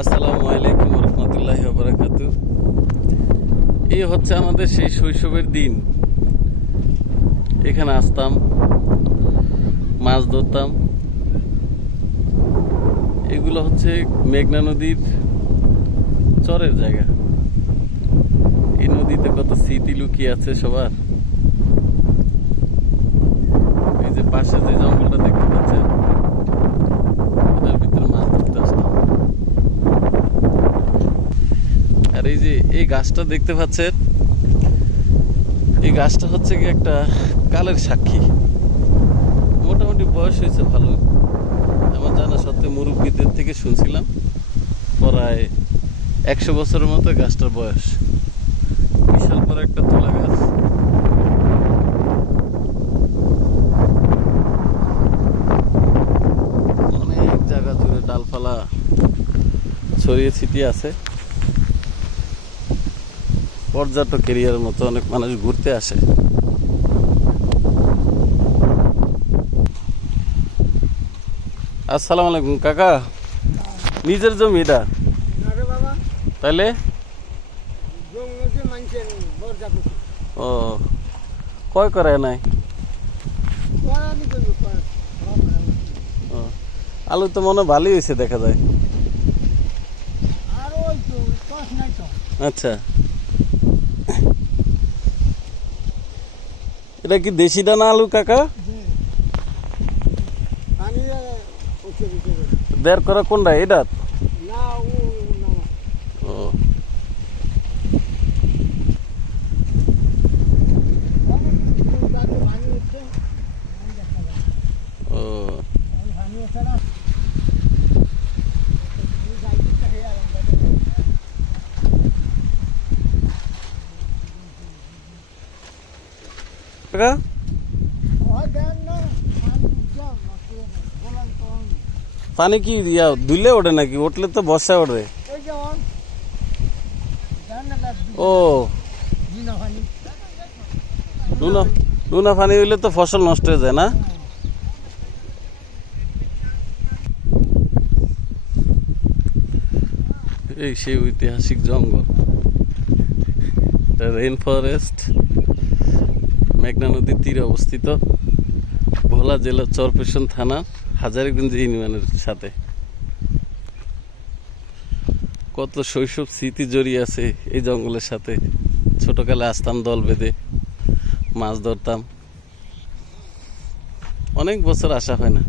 আসসালামু আলাইকুম রহমতুল্লাহি ওয়া বারাকাতুহু। এই হচ্ছে আমাদের সেই শৈশবের দিন। এখানে আসতাম, মাছ ধরতাম। এগুলো হচ্ছে মেঘনা নদীর চরের জায়গা। এই নদীতে কত স্মৃতি লুকিয়ে আছে সবার। এই যে পাশে যে জঙ্গলটা দেখতে পাচ্ছেন, এটার ভিতরে মাছ ধরতে আসতাম। আর এই যে এই গাছটা দেখতে পাচ্ছেন, এই গাছটা হচ্ছে কি একটা কালের সাক্ষী। মোটামুটি বয়স হয়েছে ভালো, আমার জানা সত্ত্বে মুরব্বীদের থেকে শুনছিলাম প্রায় 100 বছরের মতো গাছটার বয়স। বিশাল বড় একটা তুলা গাছ। অনেক জায়গা জুড়ে ডালপালা ছড়িয়ে ছিটিয়ে আছে। পর্যটক এরিয়ার মতো অনেক মানুষ ঘুরতে আসে। আসসালামু আলাইকুম কাকা, নিজের জমি এটা? তাইলে ও কয় করে নাই? আলু তো মনে ভালোই হয়েছে দেখা যায়। আচ্ছা, এটা কি দেশি দানা আলু কাকা? দেড় করা কোনটা এটা? ও ও কাকা, পানি কি দুলে ওঠে নাকি? উঠলে তো বর্ষায় ওঠে। ও নুনা পানি হইলে তো ফসল নষ্ট হয়ে যায় না? এই সেই ঐতিহাসিক জঙ্গল, রেইন ফরেস্ট, মেঘনা নদীর তীরে অবস্থিত, ভোলা জেলার চরপেশন থানা, হাজারীগঞ্জ ইউনিয়নের সাথে। কত শৈশব স্মৃতি জড়িয়ে আছে এই জঙ্গলের সাথে। ছোটকালে আসতাম দল বেঁধে, মাছ ধরতাম। অনেক বছর আসা হয় না।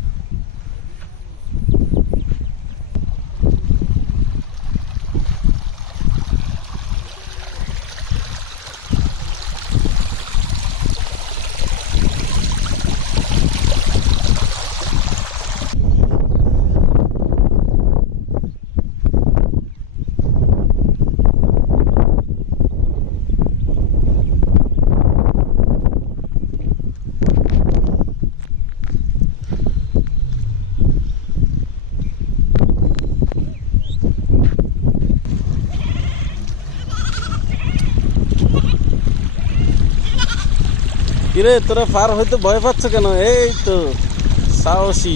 কিরে, তোরা পার হইতে ভয় পাচ্ছ কেন? এই তো সাহসী।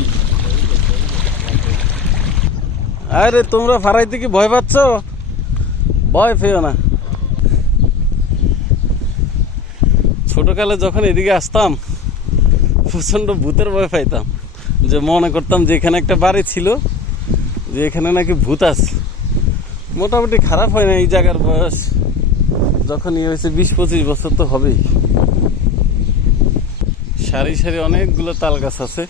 আরে তোমরা ফারাইতে কি ভয় পাচ্ছ? ভয় পেও না। ছোটকালে যখন এদিকে আসতাম প্রচন্ড ভূতের ভয় পাইতাম। যে মনে করতাম যে এখানে একটা বাড়ি ছিল, যে এখানে নাকি ভূত আছে। মোটামুটি খারাপ হয় না এই জায়গার বয়স যখন ইয়ে হয়েছে, 20-25 বছর তো হবেই। সারি সারি অনেকগুলো তাল গাছ আছে,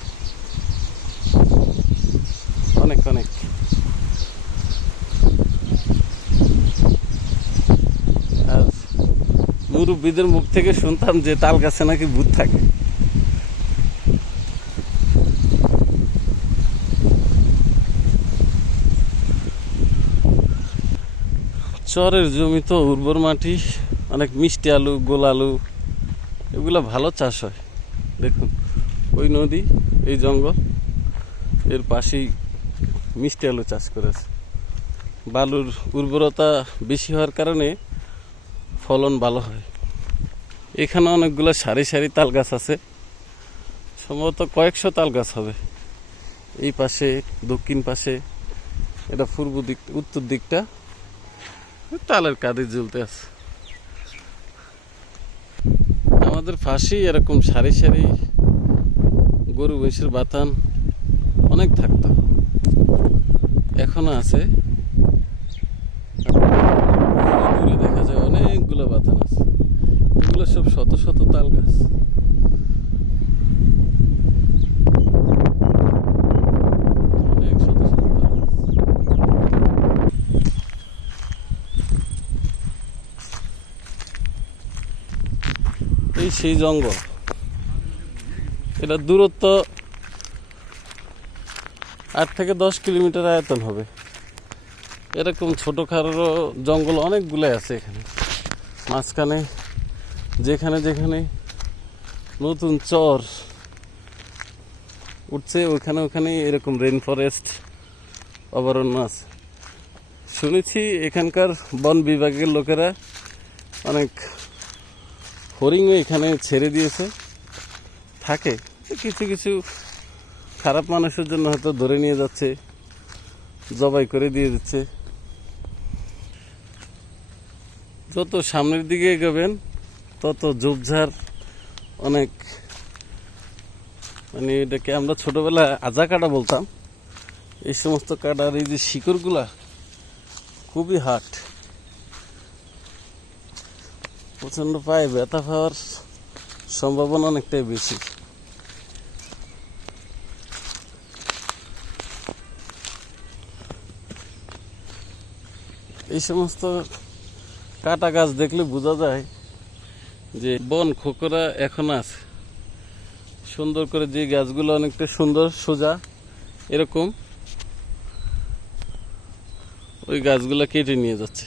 অনেক অনেক। আর মুরব্বীদের মুখ থেকে শুনতাম যে তাল গাছে নাকি ভূত থাকে। চরের জমি তো উর্বর মাটি, অনেক মিষ্টি আলু, গোল আলু, এগুলো ভালো চাষ হয়। দেখুন ওই নদী, এই জঙ্গল, এর পাশেই মিষ্টি আলু চাষ করেছে। বালুর উর্বরতা বেশি হওয়ার কারণে ফলন ভালো হয়। এখানে অনেকগুলো সারি সারি তাল গাছ আছে, সম্ভবত কয়েকশো তাল গাছ হবে। এই পাশে, দক্ষিণ পাশে এটা পূর্ব দিক, উত্তর দিকটা তালের কাঁদি ঝুলতে আছে। আমাদের পাশেই এরকম সারি সারি গরু মহিষের বাতান অনেক থাকতো, এখনো আছে। দূরে দেখা যায় অনেকগুলো বাতান আছে, এগুলো সব শত শত তাল গাছ। অনেক শত শত তাল গাছ। এই সেই জঙ্গল, এটা দূরত্ব 8 থেকে 10 কিলোমিটার আয়তন হবে। এরকম ছোটোখাটো জঙ্গল অনেকগুলো আছে এখানে। মাঝখানে যেখানে যেখানে নতুন চর উঠছে ওখানে ওখানে এরকম রেন ফরেস্ট অভয়ারণ্য আছে। শুনেছি এখানকার বন বিভাগের লোকেরা অনেক হরিণও এখানে ছেড়ে দিয়েছে, থাকে। কিছু কিছু খারাপ মানুষের জন্য হয়তো ধরে নিয়ে যাচ্ছে, জবাই করে দিয়ে দিচ্ছে। যত সামনের দিকে এগোবেন তত ঝোপঝাড় অনেক, মানে এটাকে আমরা ছোটবেলায় আজা কাটা বলতাম। এই সমস্ত কাটার এই যে শিকড়গুলা খুবই হার্ড, প্রচণ্ড পায়ে ব্যথা পাওয়ার সম্ভাবনা অনেকটাই বেশি। এই সমস্ত কাটা গাছ দেখলে বোঝা যায় যে বন খোকরা এখন আছে। সুন্দর করে যে গাছগুলো অনেকটা সুন্দর সোজা এরকম, ওই গাছগুলো কেটে নিয়ে যাচ্ছে।